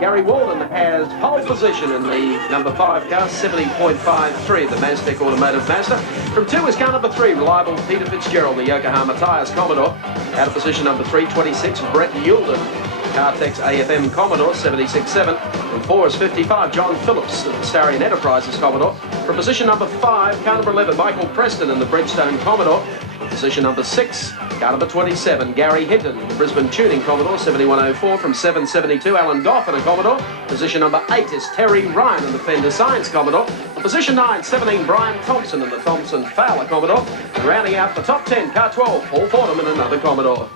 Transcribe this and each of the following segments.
Gary Walden has pole position in the number 5 car, 70.53, the Maztec Automotive Mazda. From 2 is car number 3, reliable Peter Fitzgerald, the Yokohama Tyres Commodore. Out of position number 3, 26, Brett Yulden, Cartex AFM Commodore, 76.7. From 4 is 55, John Phillips, the Starion Enterprises Commodore. From position number 5, car number 11, Michael Preston in the Bridgestone Commodore. Position number 6, car number 27, Gary Hinton, the Brisbane Tuning Commodore, 7104. From 772, Alan Goff in a Commodore. Position number 8 is Terry Ryan in the Fender Science Commodore. Position 9, 17, Brian Thompson in the Thompson Fowler Commodore. And rounding out the top 10, car 12, Paul Fordham in another Commodore.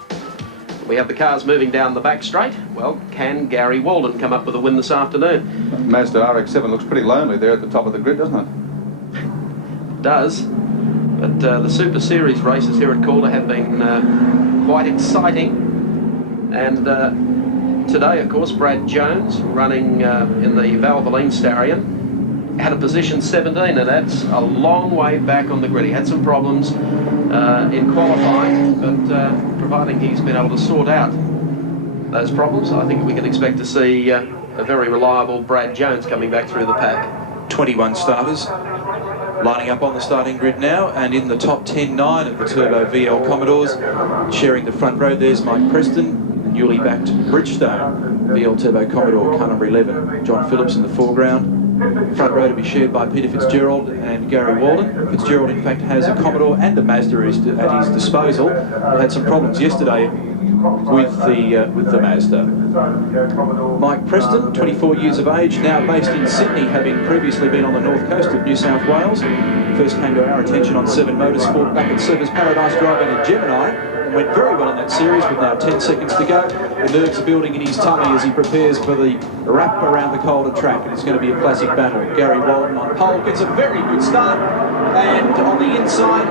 We have the cars moving down the back straight. Well, can Gary Walden come up with a win this afternoon? Mazda RX-7 looks pretty lonely there at the top of the grid, doesn't it? It does. But the Super Series races here at Calder have been quite exciting. And today, of course, Brad Jones running in the Valvoline Starion out of position 17, and that's a long way back on the grid. He had some problems in qualifying, but providing he's been able to sort out those problems, I think we can expect to see a very reliable Brad Jones coming back through the pack. 21 starters lining up on the starting grid now, and in the top 10, 9 of the Turbo VL Commodores. Sharing the front row, there's Mike Preston, the newly backed Bridgestone VL Turbo Commodore, car number 11, John Phillips in the foreground. Front row to be shared by Peter Fitzgerald and Gary Walden. Fitzgerald, in fact, has a Commodore and a Mazda at his disposal. Had some problems yesterday with the Mazda. Mike Preston, 24 years of age, now based in Sydney, having previously been on the north coast of New South Wales. First came to our attention on 7 Motorsport back at Surfers Paradise driving a Gemini. Went very well in that series with now 10 seconds to go. The nerves are building in his tummy as he prepares for the wrap around the Calder track, and it's going to be a classic battle. Gary Walden on pole gets a very good start, and on the inside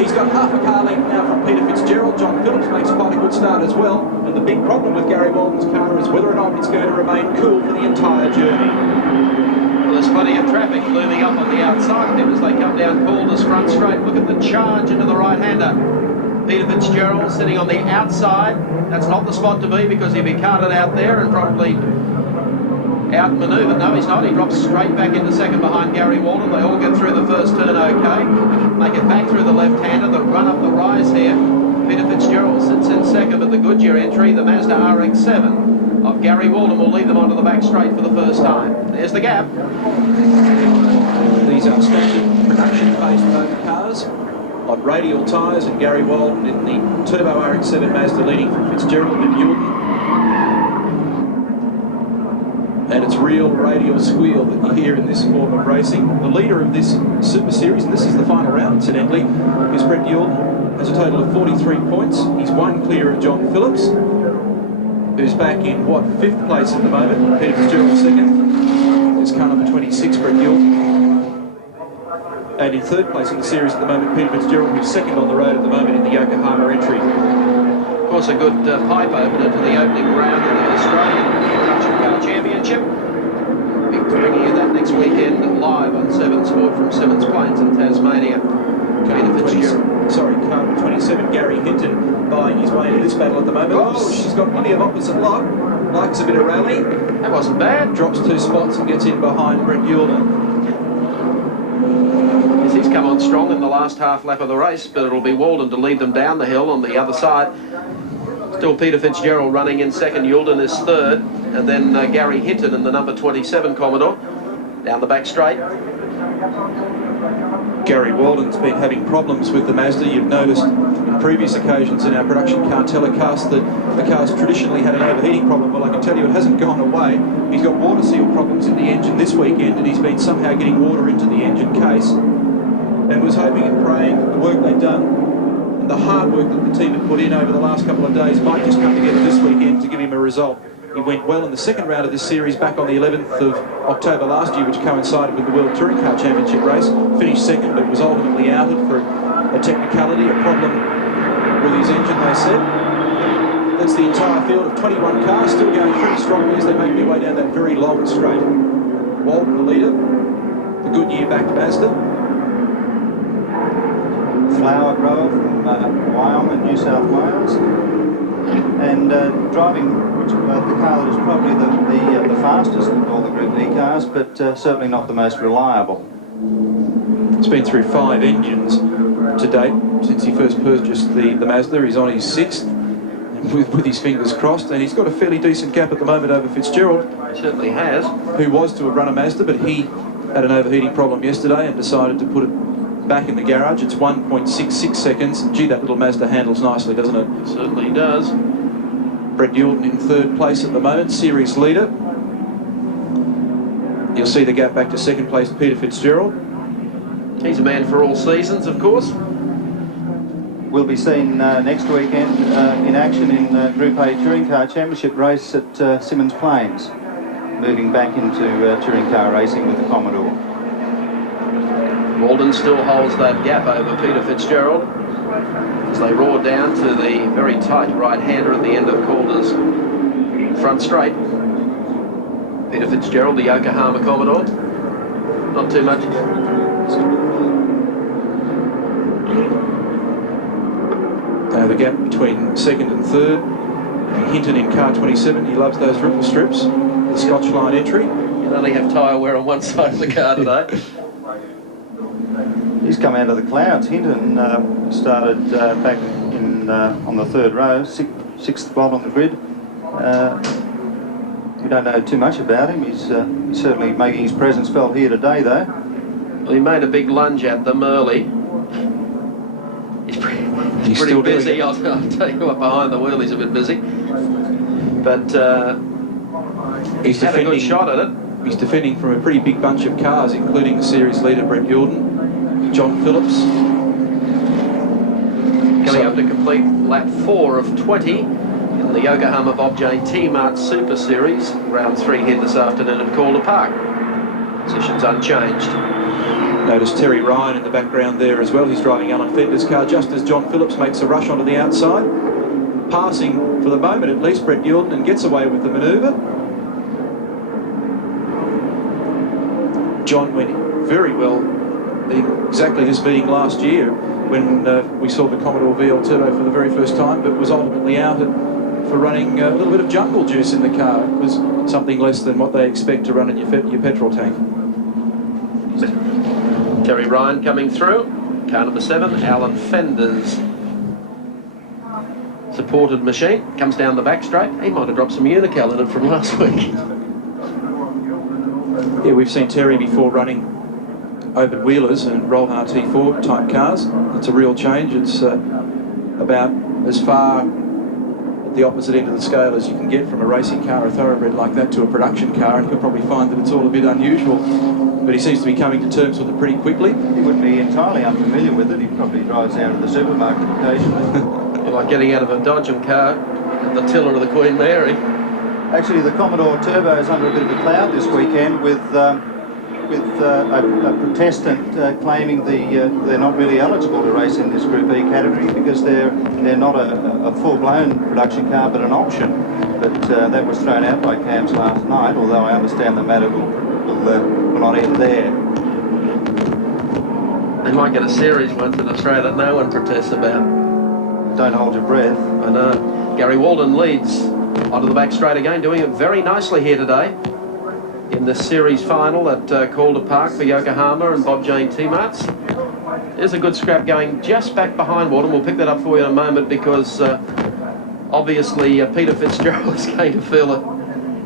he's got half a car length now from Peter Fitzgerald. John Phillips makes quite a good start as well, and the big problem with Gary Walden's car is whether or not it's going to remain cool for the entire journey. Well, there's plenty of traffic looming up on the outside of him as they come down Calder's front straight. Look at the charge into the right-hander. Peter Fitzgerald sitting on the outside. That's not the spot to be because he'll be carted out there and probably outmaneuvered. No, he's not. He drops straight back into second behind Gary Walden. They all get through the first turn okay. Make it back through the left-hander. The run up the rise here. Peter Fitzgerald sits in second, but the Goodyear entry, the Mazda RX-7 of Gary Walden, will lead them onto the back straight for the first time. There's the gap. These are standard production-based motor cars on radial tyres, and Gary Walden in the Turbo RX-7 Mazda leading from Fitzgerald and Yulden. And it's real radial squeal that you hear in this form of racing. The leader of this Super Series, and this is the final round incidentally, is Brett Yulden. Has a total of 43 points. He's one clear of John Phillips, who's back in, what, 5th place at the moment. Peter Fitzgerald second. There's car number 26, Brett Yulden. And in 3rd place in the series at the moment, Peter Fitzgerald, who's second on the road at the moment in the Yokohama entry. Of course, a good pipe opener to the opening round of the Australian Production Car Championship. We'll be bringing you that next weekend live on 7 Sport from Simmons Plains in Tasmania. Car number 27, Gary Hinton, buying his way into this battle at the moment. Oh, she's got plenty of opposite lock. Likes a bit of rally. That wasn't bad. Drops 2 spots and gets in behind Brett Yulden. He's come on strong in the last half lap of the race, but it'll be Walden to lead them down the hill on the other side. Still Peter Fitzgerald running in second, Yulden is third, and then Gary Hinton in the number 27 Commodore down the back straight. Gary Walden's been having problems with the Mazda. You've noticed in previous occasions in our production car telecast that the car's traditionally had an overheating problem. Well, I can tell you it hasn't gone away. He's got water seal problems in the engine this weekend, and he's been somehow getting water into the engine case, and was hoping and praying that the work they'd done and the hard work that the team had put in over the last couple of days might just come together this weekend to give him a result. He went well in the second round of this series back on the 11th of October last year, which coincided with the World Touring Car Championship race. Finished second, but was ultimately outed for a technicality, a problem with his engine, they said. That's the entire field of 21 cars, still going pretty strongly as they make their way down that very long straight. Walden, the leader, the Goodyear-backed Mazda. Flower grower from Wyoming, New South Wales, and driving the car that is probably the fastest of all the Group E cars, but certainly not the most reliable. It's been through 5 engines to date since he first purchased the Mazda. He's on his 6th, with his fingers crossed, and he's got a fairly decent gap at the moment over Fitzgerald. He certainly has. Who was to have run a Mazda, but he had an overheating problem yesterday and decided to put it back in the garage. It's 1.66 seconds. Gee, that little Mazda handles nicely, doesn't it? It certainly does. Brett Yulton in 3rd place at the moment, series leader. You'll see the gap back to 2nd place, Peter Fitzgerald. He's a man for all seasons, of course. We'll be seen next weekend in action in Group A Touring Car Championship race at Symonds Plains, moving back into touring car racing with the Commodore. Walden still holds that gap over Peter Fitzgerald as they roar down to the very tight right-hander at the end of Calder's front straight. Peter Fitzgerald, the Yokohama Commodore. Not too much. Now the gap between 2nd and 3rd. Hinton in car 27. He loves those ripple strips. The Scotch line entry. You only have tyre wear on one side of the car today. He's come out of the clouds. Hinton started back in on the 3rd row, 6th spot on the grid. We don't know too much about him. He's certainly making his presence felt here today, though. Well, he made a big lunge at them early. He's pretty busy. I'll tell you what, behind the wheel he's a bit busy. But he's had a good shot at it. He's defending from a pretty big bunch of cars, including the series leader Brett Yulton, John Phillips. Coming up to complete lap 4 of 20 in the Yokohama Bob Jane T-Mart Super Series. Round 3 here this afternoon at Calder Park. Positions unchanged. Notice Terry Ryan in the background there as well. He's driving Alan Fender's car just as John Phillips makes a rush onto the outside. Passing, for the moment at least, Brett Yulton, and gets away with the manoeuvre. John went very well in exactly this meeting last year when we saw the Commodore VL Turbo for the very first time, but was ultimately outed for running a little bit of jungle juice in the car. It was something less than what they expect to run in your petrol tank. Terry Ryan coming through. Car number 7, Alan Fender's supported machine. Comes down the back straight. He might have dropped some Unical in it from last week. Yeah, we've seen Terry before running open wheelers and roll RT4 type cars. It's a real change. It's about as far at the opposite end of the scale as you can get from a racing car, a thoroughbred like that, to a production car, and he'll probably find that it's all a bit unusual. But he seems to be coming to terms with it pretty quickly. He wouldn't be entirely unfamiliar with it. He probably drives down to the supermarket occasionally. Like getting out of a dodgem car at the tiller of the Queen Mary. Actually, the Commodore Turbo is under a bit of a cloud this weekend with a protestant claiming they're not really eligible to race in this Group E category because they're not a full-blown production car but an option. But that was thrown out by CAMS last night, although I understand the matter will not end there. They might get a series once in Australia that no one protests about. Don't hold your breath. I know. Gary Walden leads onto the back straight again, doing it very nicely here today in the series final at Calder Park for Yokohama and Bob Jane T-Marts. There's a good scrap going just back behind Walden. We'll pick that up for you in a moment because obviously Peter Fitzgerald is going to feel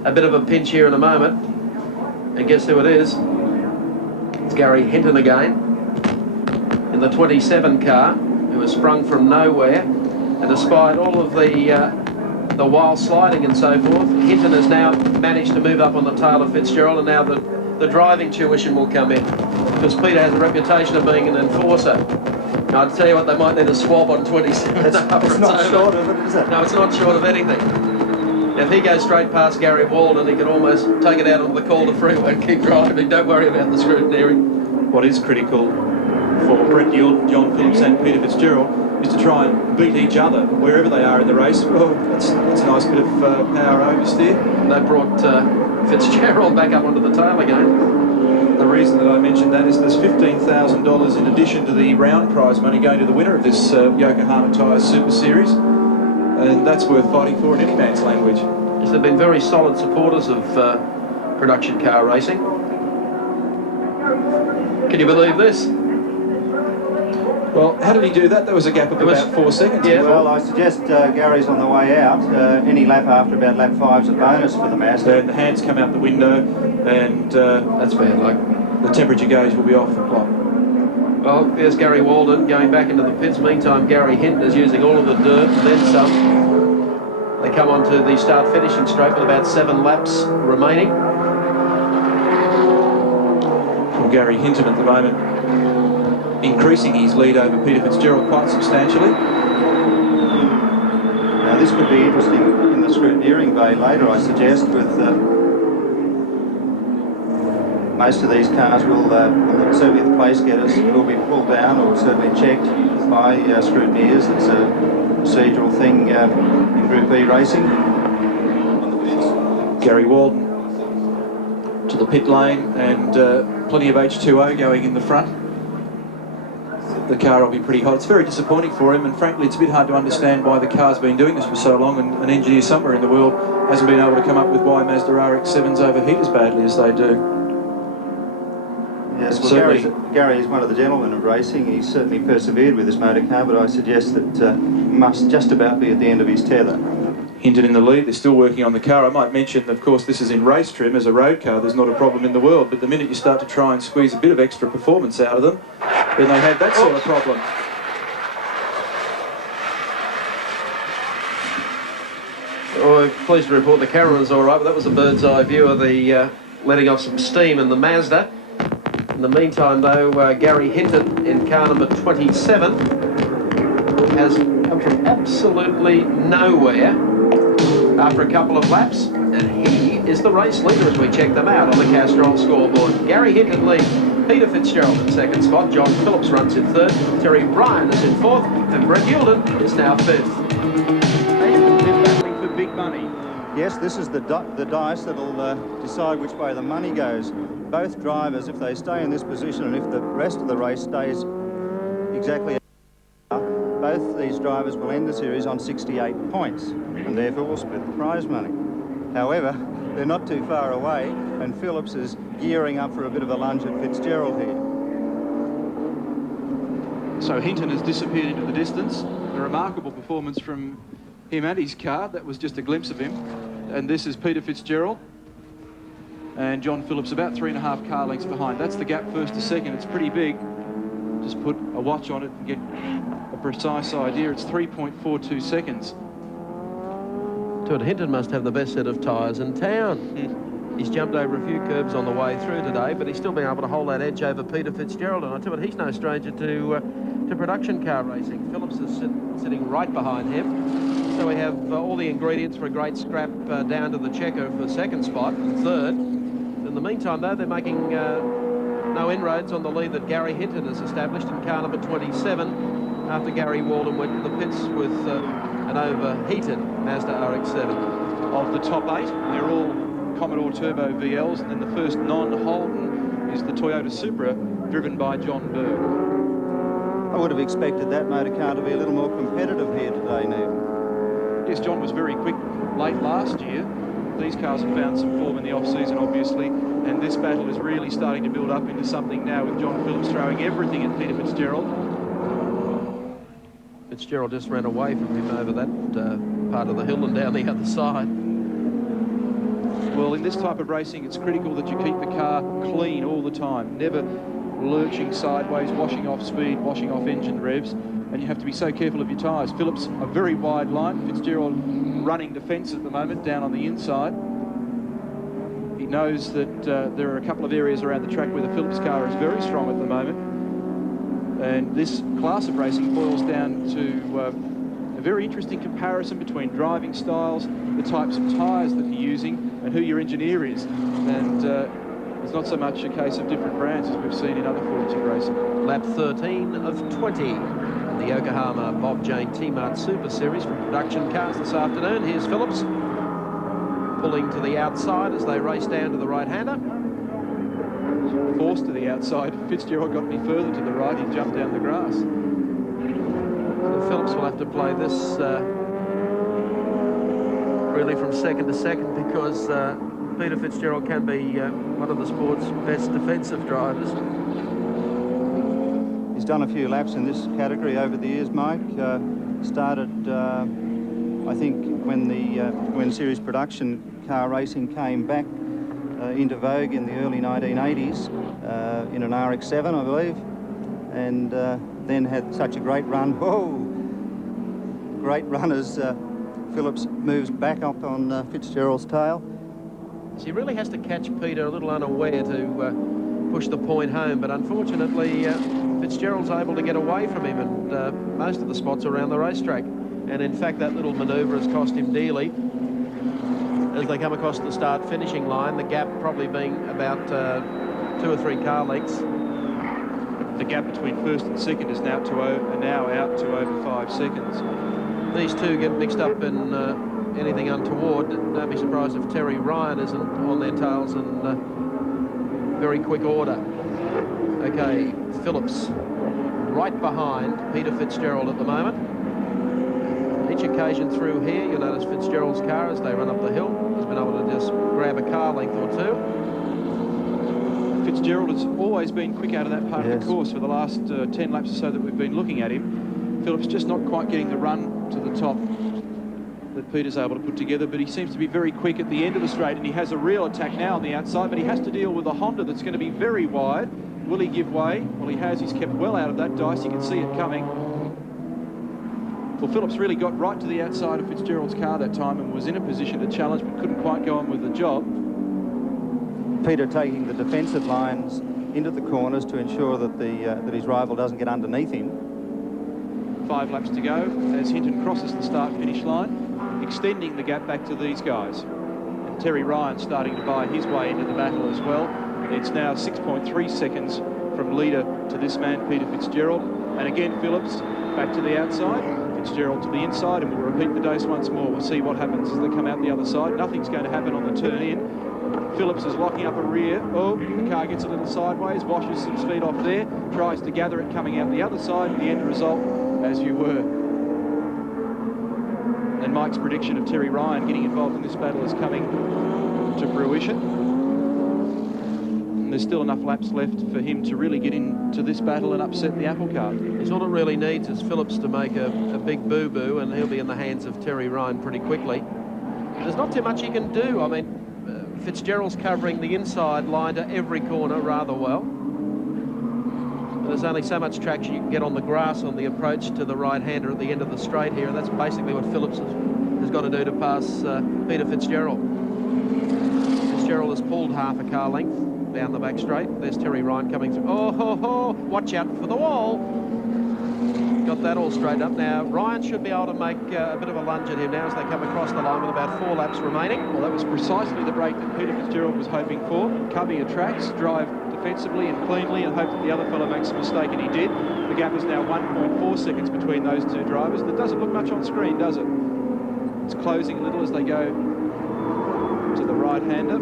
a bit of a pinch here in a moment. And guess who it is? It's Gary Hinton again in the 27 car, who has sprung from nowhere, and despite all of the wild sliding and so forth, Hinton has now managed to move up on the tail of Fitzgerald, and now the driving tuition will come in, because Peter has a reputation of being an enforcer. Now, I'll tell you what, they might need a swab on 27. It's not short of it, is it? No, it's not short of anything. Now, if he goes straight past Gary Walden, he can almost take it out onto the Calder freeway and keep driving. Don't worry about the scrutineering. What is critical for Brett Yulton, John Phillips and Peter Fitzgerald is to try and beat each other wherever they are in the race. Well, that's a nice bit of power oversteer. They brought Fitzgerald back up onto the tail again. The reason that I mentioned that is there's $15,000 in addition to the round prize money going to the winner of this Yokohama Tyres Super Series, and that's worth fighting for in any man's language. Yes, they've been very solid supporters of production car racing. Can you believe this? Well, how did he do that? There was a gap of about 4 seconds. Yeah. Well, I suggest Gary's on the way out. Any lap after about lap 5 is a bonus for the Mazda. And the hands come out the window, and That's bad luck. the temperature gauge will be off the clock. Well, there's Gary Walden going back into the pits. Meantime, Gary Hinton is using all of the dirt and then some. They come onto the start-finishing straight with about 7 laps remaining. Well, Gary Hinton at the moment increasing his lead over Peter Fitzgerald quite substantially. Now this could be interesting in the scrutineering bay later, I suggest, with most of these cars will, certainly the place getters, will be pulled down or certainly checked by scrutineers. It's a procedural thing in Group B racing. Gary Walden to the pit lane, and plenty of H2O going in the front. The car will be pretty hot. It's very disappointing for him, and frankly it's a bit hard to understand why the car's been doing this for so long, and an engineer somewhere in the world hasn't been able to come up with why Mazda RX-7s overheat as badly as they do. Yes, well, Gary is one of the gentlemen of racing. He's certainly persevered with this motor car, but I suggest that must just about be at the end of his tether. Hinton in the lead. They're still working on the car. I might mention, of course, this is in race trim. As a road car, there's not a problem in the world, but the minute you start to try and squeeze a bit of extra performance out of them, then they have that sort of problem. Oh, I'm pleased to report the camera's all right, but that was a bird's eye view of the letting off some steam in the Mazda. In the meantime, though, Gary Hinton in car number 27 has come from absolutely nowhere after a couple of laps, and he is the race leader as we check them out on the Castrol scoreboard. Gary Hinton leads. Peter Fitzgerald in second spot. John Phillips runs in third. Terry Bryan is in fourth, and Brett Yulden is now fifth. They're battling for big money. Yes, this is the dice that'll decide which way the money goes. Both drivers, if they stay in this position and if the rest of the race stays exactly as both these drivers will end the series on 68 points and therefore will split the prize money. However, they're not too far away, and Phillips is gearing up for a bit of a lunge at Fitzgerald here. So Hinton has disappeared into the distance. A remarkable performance from him and his car. That was just a glimpse of him. And this is Peter Fitzgerald and John Phillips about 3.5 car lengths behind. That's the gap first to second. It's pretty big. Just put a watch on it and get a precise idea. It's 3.42 seconds. Todd Hinton must have the best set of tyres in town. He's jumped over a few curbs on the way through today, but he's still been able to hold that edge over Peter Fitzgerald, and I tell you what, he's no stranger to production car racing. Phillips is sitting right behind him, so we have all the ingredients for a great scrap down to the checker for second spot and third. In the meantime, though, they're making no inroads on the lead that Gary Hinton has established in car number 27 after Gary Walden went to the pits with an overheated Mazda RX-7. Of the top 8, they're all Commodore Turbo VLs, and then the first non-Holden is the Toyota Supra, driven by John Berg. I would have expected that motor car to be a little more competitive here today, Neil. Yes, John was very quick late last year. These cars have found some form in the off-season, obviously, and this battle is really starting to build up into something now with John Phillips throwing everything at Peter Fitzgerald. Fitzgerald just ran away from him over that part of the hill and down the other side. Well, in this type of racing, it's critical that you keep the car clean all the time, never lurching sideways, washing off speed, washing off engine revs, and you have to be so careful of your tyres. Phillips, a very wide line. Fitzgerald running defence at the moment, down on the inside. He knows that there are a couple of areas around the track where the Phillips car is very strong at the moment, and this class of racing boils down to a very interesting comparison between driving styles, the types of tyres that you're using, and who your engineer is. And it's not so much a case of different brands as we've seen in other forms of racing. Lap 13 of 20 in the Yokohama Bob Jane T-Mart Super Series from production cars this afternoon. Here's Phillips pulling to the outside as they race down to the right-hander. Forced to the outside. Fitzgerald got any further to the right, he jumped down the grass. So Phillips will have to play this really from second to second, because Peter Fitzgerald can be one of the sport's best defensive drivers. He's done a few laps in this category over the years, Mike. Started, I think, when series production car racing came back into vogue in the early 1980s in an RX-7, I believe, and then had such a great run. Whoa! Great run as Phillips moves back up on Fitzgerald's tail. So he really has to catch Peter a little unaware to push the point home, but unfortunately Fitzgerald's able to get away from him, and most of the spots around the racetrack. And in fact, that little manoeuvre has cost him dearly as they come across the start-finishing line, the gap probably being about 2 or 3 car lengths. The gap between first and second is now out to over 5 seconds. These two get mixed up in anything untoward. Don't be surprised if Terry Ryan isn't on their tails in very quick order. Okay, Phillips right behind Peter Fitzgerald at the moment. Each occasion through here, you'll notice Fitzgerald's car as they run up the hill. He's been able to just grab a car length or two. Fitzgerald has always been quick out of that part of the course for the last 10 laps or so that we've been looking at him. Phillips just not quite getting the run to the top that Peter's able to put together, but he seems to be very quick at the end of the straight, and he has a real attack now on the outside, but he has to deal with a Honda that's going to be very wide. Will he give way? Well, he has. He's kept well out of that dice. You can see it coming. Well, Phillips really got right to the outside of Fitzgerald's car that time and was in a position to challenge, but couldn't quite go on with the job. Peter taking the defensive lines into the corners to ensure that that his rival doesn't get underneath him. 5 laps to go as Hinton crosses the start-finish line, extending the gap back to these guys. And Terry Ryan starting to buy his way into the battle as well. It's now 6.3 seconds from leader to this man, Peter Fitzgerald. And again, Phillips back to the outside, Fitzgerald to the inside, and we'll repeat the dose once more. We'll see what happens as they come out the other side. Nothing's going to happen on the turn in. Phillips is locking up a rear. Oh, the car gets a little sideways, washes some speed off there, tries to gather it coming out the other side. The end result, as you were. And Mike's prediction of Terry Ryan getting involved in this battle is coming to fruition. And there's still enough laps left for him to really get into this battle and upset the apple cart. He's all it really needs is Phillips to make a big boo-boo, and he'll be in the hands of Terry Ryan pretty quickly. There's not too much he can do. I mean, Fitzgerald's covering the inside line to every corner rather well. But there's only so much traction you can get on the grass on the approach to the right-hander at the end of the straight here, and that's basically what Phillips has got to do to pass Peter Fitzgerald. Fitzgerald has pulled half a car length down the back straight. There's Terry Ryan coming through. Oh, ho, ho, watch out for the wall. Got that all straightened up. Now, Ryan should be able to make a bit of a lunge at him now as they come across the line with about 4 laps remaining. Well, that was precisely the break that Peter Fitzgerald was hoping for. Cover your tracks, drive defensively and cleanly, and hope that the other fellow makes a mistake, and he did. The gap is now 1.4 seconds between those two drivers. That doesn't look much on screen, does it? It's closing a little as they go to the right-hander.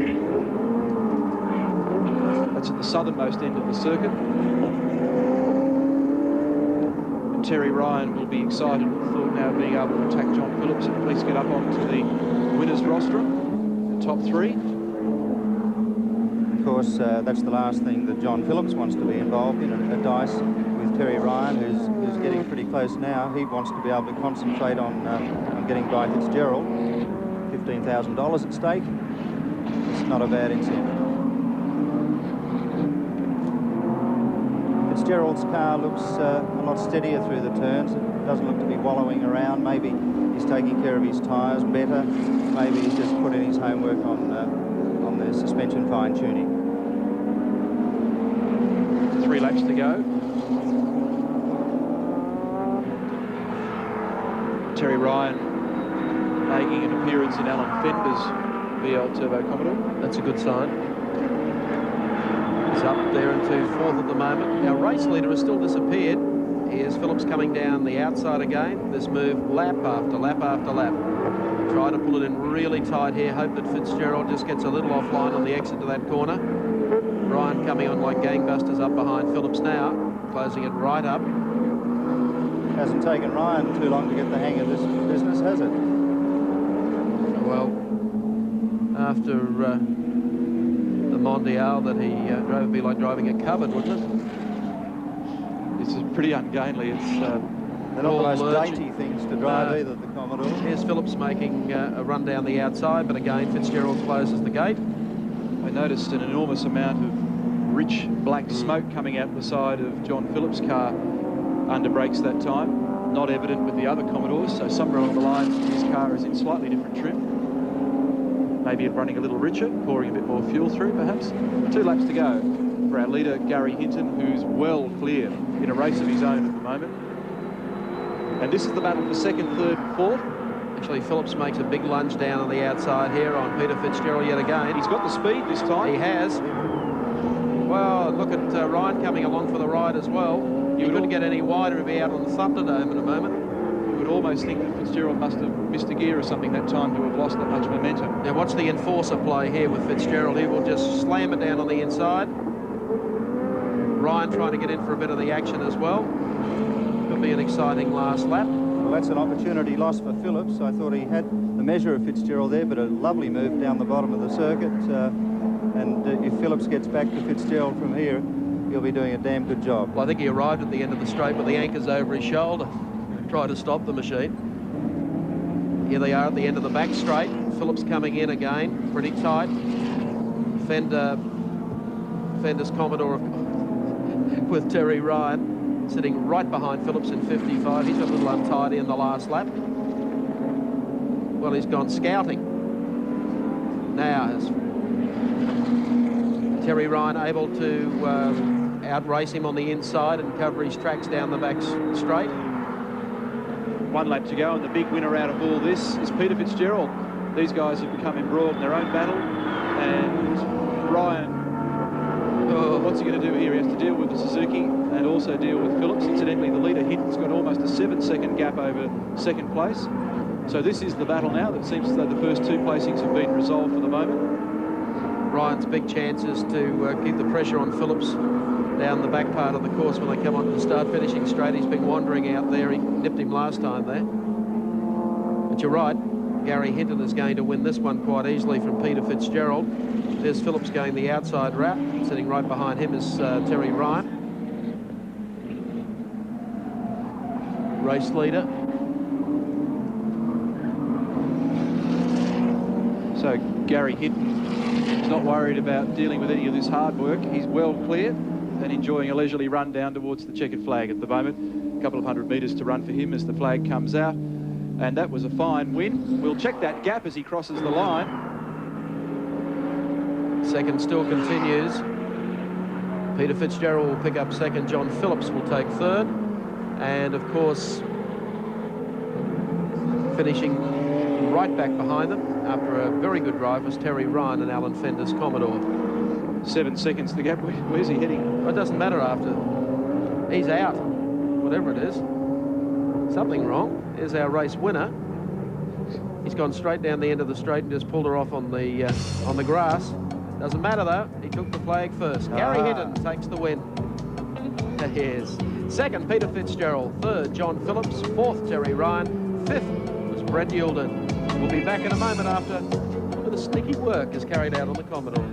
That's at the southernmost end of the circuit. And Terry Ryan will be excited with the thought now of being able to attack John Phillips and at least get up onto the winner's rostrum, the top 3. Of course, that's the last thing that John Phillips wants to be involved in, a dice with Terry Ryan, who's getting pretty close now. He wants to be able to concentrate on getting by Fitzgerald. $15,000 at stake. It's not a bad incentive. Fitzgerald's car looks a lot steadier through the turns. It doesn't look to be wallowing around. Maybe he's taking care of his tyres better. Maybe he's just put in his homework on the suspension fine-tuning. 3 laps to go. Terry Ryan making an appearance in Alan Fender's VL Turbo Commodore. That's a good sign. He's up there into 4th at the moment. Our race leader has still disappeared. Here's Phillips coming down the outside again. This move lap after lap after lap. Try to pull it in really tight here. Hope that Fitzgerald just gets a little offline on the exit to that corner. Ryan coming on like gangbusters up behind Phillips now. Closing it right up. Hasn't taken Ryan too long to get the hang of this business, has it? Well, after the Mondial that he drove. It'd be like driving a cupboard, wouldn't it? It's pretty ungainly. It's They're not the most dainty things to drive either, the Commodore. Here's Phillips making a run down the outside, but again Fitzgerald closes the gate. I noticed an enormous amount of rich black smoke coming out the side of John Phillips' car under brakes that time. Not evident with the other Commodores, so somewhere along the line his car is in slightly different trim. Maybe running a little richer, pouring a bit more fuel through perhaps. 2 laps to go for our leader Gary Hinton, who's well clear in a race of his own at the moment. And this is the battle for 2nd, 3rd and 4th. Actually, Phillips makes a big lunge down on the outside here on Peter Fitzgerald yet again. He's got the speed this time. He has. Well, look at Ryan coming along for the ride as well. He couldn't get any wider. He'll be out on the Thunderdome in a moment. You would almost think that Fitzgerald must have missed a gear or something that time to have lost that much momentum. Now watch the enforcer play here with Fitzgerald. He will just slam it down on the inside. Ryan trying to get in for a bit of the action as well. Could be an exciting last lap. Well, that's an opportunity lost for Phillips. I thought he had the measure of Fitzgerald there, but a lovely move down the bottom of the circuit. And if Phillips gets back to Fitzgerald from here, he'll be doing a damn good job. Well, I think he arrived at the end of the straight with the anchors over his shoulder, trying to stop the machine. Here they are at the end of the back straight. Phillips coming in again, pretty tight. Fender's Commodore with Terry Ryan sitting right behind Phillips in 55. He's a little untidy in the last lap. Well, he's gone scouting. Now has Terry Ryan able to outrace him on the inside and cover his tracks down the back straight. 1 lap to go, and the big winner out of all this is Peter Fitzgerald. These guys have become embroiled in their own battle, and Ryan, what's he going to do here? He has to deal with the Suzuki and also deal with Phillips. Incidentally, the leader Hinton's got almost a 7-second gap over 2nd place. So this is the battle now. That seems as though the first 2 placings have been resolved for the moment. Ryan's big chance is to keep the pressure on Phillips down the back part of the course when they come on to the start-finishing straight. He's been wandering out there. He nipped him last time there. But you're right, Gary Hinton is going to win this one quite easily from Peter Fitzgerald. There's Phillips going the outside route. Sitting right behind him is Terry Ryan. Race leader. So Gary Hinton is not worried about dealing with any of this hard work. He's well clear and enjoying a leisurely run down towards the checkered flag at the moment. A couple of 100 metres to run for him as the flag comes out. And that was a fine win. We'll check that gap as he crosses the line. Second still continues. Peter Fitzgerald will pick up 2nd. John Phillips will take 3rd. And of course, finishing right back behind them after a very good drive was Terry Ryan and Alan Fender's Commodore. 7 seconds to gap. Where's he heading? Well, it doesn't matter after. He's out, whatever it is. Something wrong. Here's our race winner. He's gone straight down the end of the straight and just pulled her off on the grass. Doesn't matter though. He took the flag first. Gary Hinton takes the win. Here's 2nd, Peter Fitzgerald. 3rd, John Phillips. 4th, Terry Ryan. 5th was Brett Youlden. We'll be back in a moment after a bit of sneaky work is carried out on the Commodore.